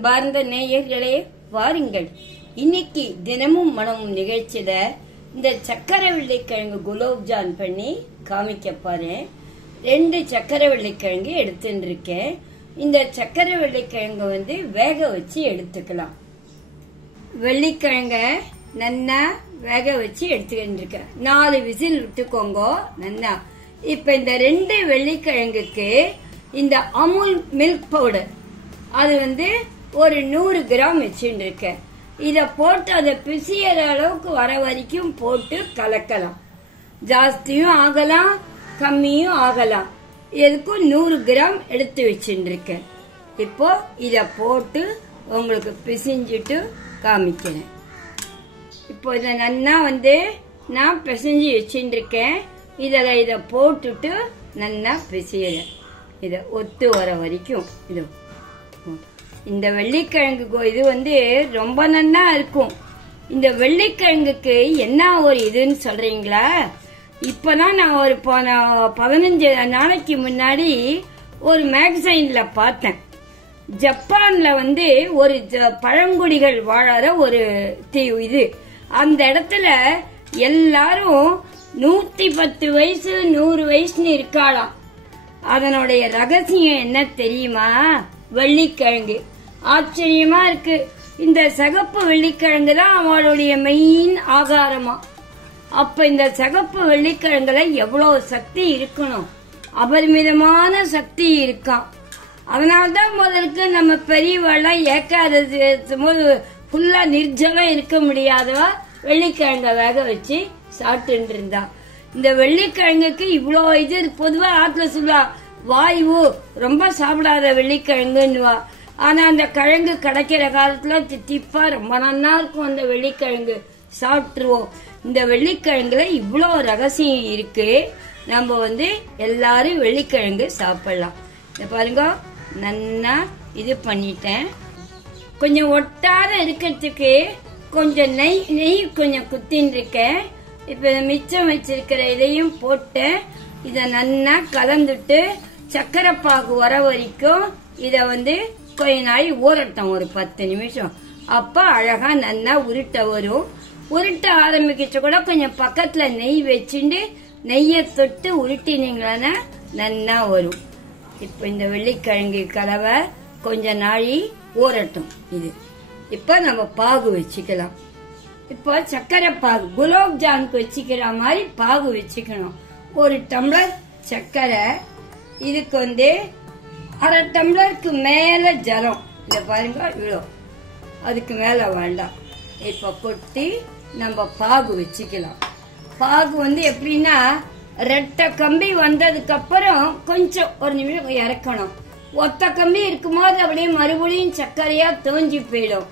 அன்பார்ந்த நேயர்களே, வாருங்கள். இன்னைக்கு தினமும் மனமும் நிகழ்ச்சியில இந்த சக்கரை வெள்ளைக்கிழங்கு குலோப்ஜான் பண்ணி காமிக்க போறேன். 2 சக்கரை வெள்ளைக்கிழங்கு எடுத்துட்டு இருக்கேன். இந்த சக்கரை வெள்ளைக்கிழங்கு வேக வச்சு எடுத்துக்கலாம். வெள்ளிக்கிழங்க நன்னா வேக வச்சு எடுத்துக்கிட்டு இருக்கேன். 4 விசில் விட்டுக்கோங்க நன்னா. இப்ப இந்த 2 வெள்ளிக்கிழங்குக்கு இந்த அமுல் மில்க் பவுடர் அது ஒரு 100 கிராம் வச்சுட்டு இருக்கேன். இத போட்டு அதை பிசியற அளவுக்கு வர வரைக்கும் போட்டு கலக்கலாம். ஜாஸ்தியும் ஆகலாம், கம்மியும் ஆகலாம். எதுக்கும் 100 கிராம் எடுத்து வச்சுட்டு இருக்கேன். இப்போ இத போட்டு உங்களுக்கு பிசிஞ்சிட்டு காமிக்கிறேன். இப்போ இத நன்னா நான் பிசைஞ்சு வச்சுட்டு இருக்கேன். இத போட்டுட்டு நன்னா பிசையறேன். இத ஒத்து வர வரைக்கும். இது இந்த வெள்ளிக்கிழங்கு இது ரொம்ப நன்னா இருக்கும். இந்த வெள்ளிக்கிழங்குக்கு என்ன ஒரு இதுன்னு சொல்றீங்களா? இப்பதான் நான் ஒரு 15 நாளைக்கு முன்னாடி ஒரு மேகசைன்ல பார்த்தேன். ஜப்பான்ல ஒரு பழங்குடிகள் வாழற ஒரு இது. அந்த இடத்துல எல்லாரும் 110 வயசு 100 வயசுன்னு இருக்காளாம். அதனுடைய ரகசியம் என்ன தெரியுமா? வெள்ளிக்கிழங்கு. ஆச்சரியமா இருக்கு. இந்த சிகப்பு வெள்ளிக்கிழங்கு தான் அவளுடைய மெயின் ஆகாரமா. அப்ப இந்த சிகப்பு வெள்ளிக்கிழங்குல எவ்வளவு சக்தி இருக்கணும், அபரிமிதமான சக்தி இருக்காம். அதனால்தான் முதலுக்கு நம்ம பெரியவெல்லாம் ஏக்காதது ஃபுல்லா நிர்ஜலம் இருக்க முடியாதவா வெள்ளிக்கிழங்க வேக வச்சு சாப்பிட்டு இருந்தா. இந்த வெள்ளிக்கிழங்குக்கு இவ்வளோ இது பொதுவா ஆத்துல சொல்லுவா, வாயு ரொம்ப சாப்பிடாத வெள்ளிக்கிழங்குன்னுவா. ஆனா அந்த கிழங்கு கிடைக்கிற காலத்துல தித்திப்பா ரொம்ப நல்லா இருக்கும். அந்த வெள்ளிக்கிழங்கு சாப்பிட்டுருவோம். இந்த வெள்ளிக்கிழங்குல இவ்வளோ ரகசியம் இருக்கு. நம்ம எல்லாரும் வெள்ளிக்கிழங்கு சாப்பிடலாம். இத பாருங்க, நன்னா இது பண்ணிட்டேன். கொஞ்சம் ஒட்டாத இருக்கிறதுக்கு கொஞ்சம் நெய் கொஞ்சம் குத்தின்னு இருக்கேன். இப்ப மிச்சம் வச்சிருக்கிற இதையும் போட்டு இத நன்னா கலந்துட்டு சக்கரை பாகு வர வரைக்கும் இத கொஞ்ச நாள் ஊறட்டும், ஒரு 10 நிமிஷம். அப்ப அழகா நன்னா உருட்ட வரும். உருட்ட ஆரம்பிக்கிட்ட கூட கொஞ்சம் பக்கத்துல நெய் வச்சுட்டு நெய்ய தொட்டு உருட்டினீங்களா நன்னா வரும். இப்ப இந்த வெள்ளிக்கிழங்கு கலவை கொஞ்ச நாளி ஊறட்டும். இது இப்ப நம்ம பாகு வச்சுக்கலாம். இப்போ சக்கரை பாகு குலோப்ஜானுக்கு வச்சுக்கிற மாதிரி பாகு வச்சுக்கணும். 1 டம்ளர் சக்கரை, இதுக்கு 1/2 டம்ளருக்கு மேல ஜலம். இத பாருங்க, இவ்வளோ, அதுக்கு மேல வேண்டாம். இப்ப கொட்டி நம்ம பாகு வச்சுக்கலாம். பாகு எப்படின்னா, ரெட்டை கம்பி வந்ததுக்கு அப்புறம் கொஞ்சம் ஒரு நிமிஷம் இறக்கணும். ஒத்த கம்பி இருக்கும்போது அப்படியே மறுபடியும் சர்க்கரையா தோஞ்சி போயிடும்.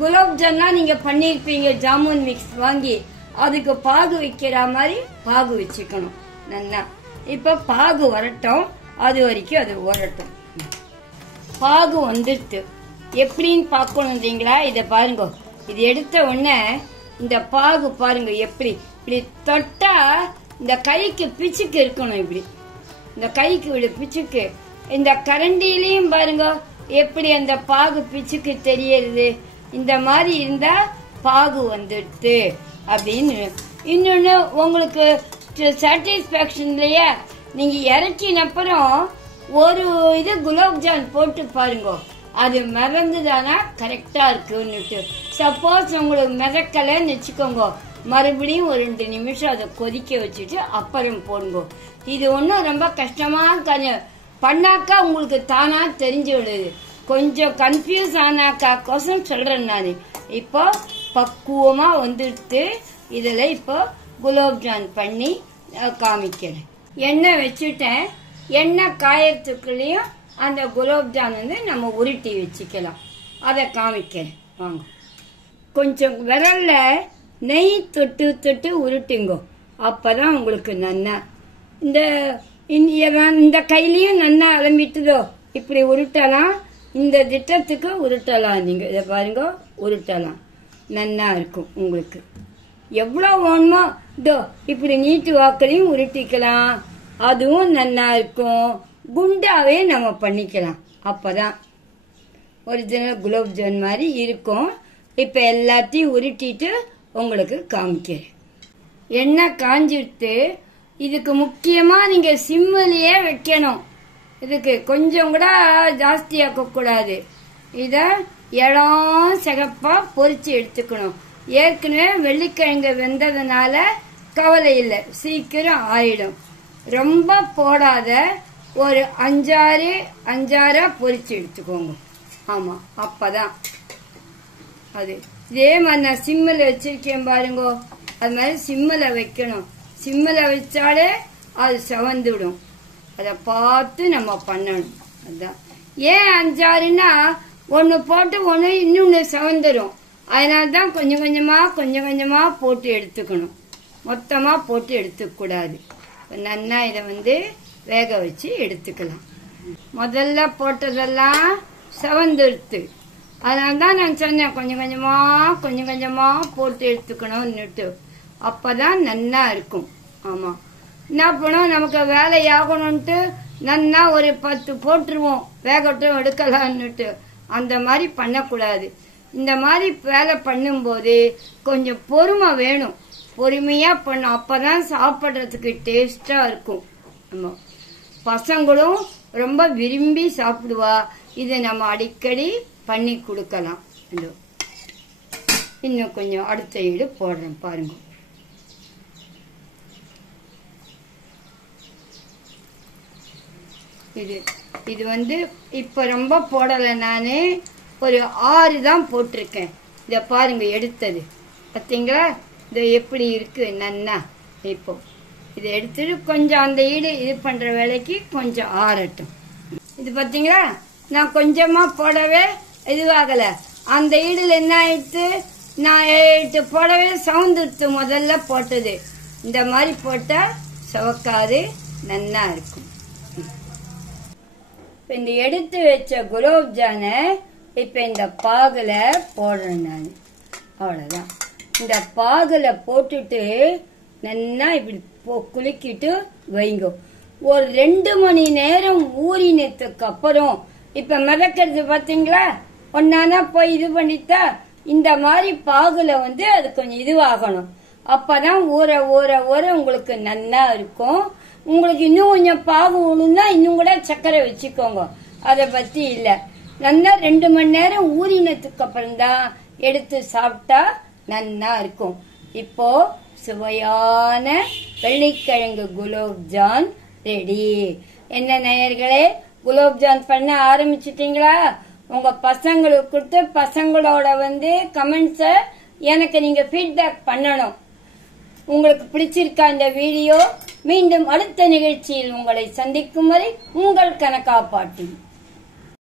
குலோப்ஜான்லாம் நீங்க பண்ணிருப்பீங்க, ஜாமுன் மிக்ஸ் வாங்கி, அதுக்கு பாகு வைக்கிற மாதிரி பாகு வச்சுக்கணும் நல்லா. இப்ப பாகு வரட்டும், அது வரைக்கும் அது ஓரட்டும். பாகு வந்துடுத்து. எப்படின்னு பாக்கணும்ன்றீங்களா? இத பாருங்க. இது எடுத்த உடனே இந்த பாகு பாருங்க எப்படி இப்படி தொட்டா இந்த கைக்கு பிச்சுக்கு இருக்கணும். இப்படி இந்த கைக்கு இப்படி பிச்சுக்கு. இந்த கரண்டிலையும் பாருங்க எப்படி அந்த பாகு பிச்சுக்கு தெரியறது. இந்த மாதிரி இருந்தா பாகு வந்துடுத்து அப்படின்னு. இன்னொன்னு உங்களுக்கு சாட்டிஸ்பாக்சன்லயே நீங்க இறக்கின அப்புறம் ஒரு இது குலோப்ஜான் போட்டு பாருங்க, அது மிதந்துதானா கரெக்டா இருக்குன்னுட்டு. சப்போஸ் உங்களுக்கு மிதக்கலன்னு வச்சுக்கோங்க, மறுபடியும் ஒரு 2 நிமிஷம் அதை கொதிக்க வச்சுட்டு அப்புறம் போடுங்க. இது ஒன்னும் ரொம்ப கஷ்டமா பண்ணாக்கா உங்களுக்கு தானா தெரிஞ்சு விடுது. கொஞ்சம் கன்ஃபியூஸ் ஆனாக்கா கோசம் சொல்றேன் நானு. இப்போ பக்குவமா வந்துட்டு இதுல இப்போ குலோப்ஜான் பண்ணி காமிக்கிறேன். எண்ணெய் வச்சுட்டேன். எண்ணெய் காயத்துக்குள்ளயும் அந்த குலோப்ஜான் நம்ம உருட்டி வச்சுக்கலாம். அதை காமிக்கிறேன் வாங்க. கொஞ்சம் விரல்ல நெய் தொட்டு தொட்டு உருட்டுங்க. அப்பதான் உங்களுக்கு நன்னா இந்த கையிலயும் நன்னா அலம்பிட்டுதோ இப்படி உருட்டலாம். இந்த திட்டத்துக்கு உருட்டலாம். நீங்க இத பாருங்க, உருட்டலாம். நன்னா இருக்கும் உங்களுக்கு. எவ்வளவு வேணுமோ இதோ இப்படி நீட்டு வாக்களையும் உருட்டிக்கலாம். அதுவும் நன்னா இருக்கும். குண்டாவே நம்ம பண்ணிக்கலாம். அப்பதான் ஒரிஜினல் குலோப்ஜான் மாதிரி இருக்கும். இப்ப எல்லாத்தையும் உருட்டிட்டு உங்களுக்கு காமிக்கிறேன். எண்ணெய் காஞ்சிட்டு இதுக்கு முக்கியமா நீங்க சிம்மிலேயே வைக்கணும். இதுக்கு கொஞ்சம் கூட ஜாஸ்தியாக்க கூடாது. இத இளம் சிகப்பா பொரிச்சு எடுத்துக்கணும். ஏற்கனவே வெள்ளிக்கிழங்கு வெந்ததுனால கவலை இல்லை, சீக்கிரம் ஆயிடும். ரொம்ப போடாத, ஒரு அஞ்சாறா பொரிச்சு எடுத்துக்கோங்க. ஆமா, அப்பதான் அது. இதே மாதிரி நான் சிம்மில் வச்சிருக்கேன் பாருங்க, அது மாதிரி சிம்மில் வைக்கணும். சிம்மில் வச்சாலே அது செவந்துடும். அதை பார்த்து நம்ம பண்ணணும். அதுதான் ஏன் 5-6ன்னா ஒன்னு போட்டு ஒன்னு இன்னொன்னு செவந்துடும். அதனாலதான் கொஞ்சம் கொஞ்சமா போட்டு எடுத்துக்கணும். மொத்தமா போட்டு எடுத்துக்க கூடாது. நன்னா இதை வேக வச்சு எடுத்துக்கலாம். முதல்ல போட்டதெல்லாம் செவந்துடுத்து. அதனாலதான் நான் சொன்னேன் கொஞ்சம் கொஞ்சமா போட்டு எடுத்துக்கணும்னுட்டு. அப்பதான் நன்னா இருக்கும். ஆமா, என்ன பண்ணும், நமக்கு வேலை ஆகணும்ட்டு நன்னா ஒரு 10 போட்டுருவோம், வேகட்டும் எடுக்கலான்னுட்டு. அந்த மாதிரி பண்ணக்கூடாது. இந்த மாதிரி வேலை பண்ணும்போது கொஞ்சம் பொறுமை வேணும். பொறுமையா பண்ணும். அப்பதான் சாப்பிடுறதுக்கு டேஸ்டா இருக்கும். ஆமா, பசங்களும் ரொம்ப விரும்பி சாப்பிடுவா. இதை நம்ம அடிக்கடி பண்ணி கொடுக்கலாம். இன்னும் கொஞ்சம் அடுத்த ஈடு போடுறேன் பாருங்க. இது இப்ப ரொம்ப போடல, நானு ஒரு 6 தான் போட்டிருக்கேன். இத பாருங்க எடுத்தது பாத்தீங்களா, இது எப்படி இருக்கு நன்னா. இப்போ இதை எடுத்துட்டு கொஞ்சம் அந்த ஈடு இது பண்ற வேலைக்கு கொஞ்சம் ஆறட்டும். இது பாத்தீங்களா, நான் கொஞ்சமா போடவே இதுவாகல. அந்த ஈடுல என்ன ஆயிடுத்து, நான் போடவே சவுந்துடுத்து முதல்ல போட்டது. இந்த மாதிரி போட்டா சவக்காது, நன்னா இருக்கும். இந்த எடுத்து வச்ச குலோப்ஜான இப்ப இந்த பாகுல போடுறேன் நான். அவ்வளவுதான். இந்த பாகுல போட்டுட்டு நன்னா இப்படி குலுக்கிட்டு வைங்க. ஒரு 2 மணி நேரம் ஊறினதுக்கு அப்புறம் இப்ப மிதக்கிறது பாத்தீங்களா, ஒன்னானா போய் இது பண்ணிட்டா இந்த மாதிரி பாகுல அது கொஞ்சம் இதுவாகணும். அப்பதான் ஊற ஊற ஊற உங்களுக்கு நன்னா இருக்கும். உங்களுக்கு இன்னும் கொஞ்சம் பாகு ஊணுன்னா இன்னும் கூட சர்க்கரை வச்சுக்கோங்க, அத பத்தி இல்ல. நல்லா 2 மணி நேரம் ஊறினதுக்கு அப்புறம் தான் எடுத்து சாப்பிட்டா நன்னா இருக்கும். இப்போ சுவையான வெள்ளிக்கிழங்கு குலோப்ஜான் ரெடி. என்ன நேயர்களே, குலோப்ஜான் பண்ண ஆரம்பிச்சிட்டீங்களா? உங்க பசங்களுக்கு கொடுத்து பசங்களோட கமெண்ட்ஸ எனக்கு நீங்க ஃபீட்பேக் பண்ணணும். உங்களுக்கு பிடிச்சிருக்கா இந்த வீடியோ? மீண்டும் அடுத்த நிகழ்ச்சியில் உங்களை சந்திக்கும் வரை உங்கள் கனகா பாட்டி.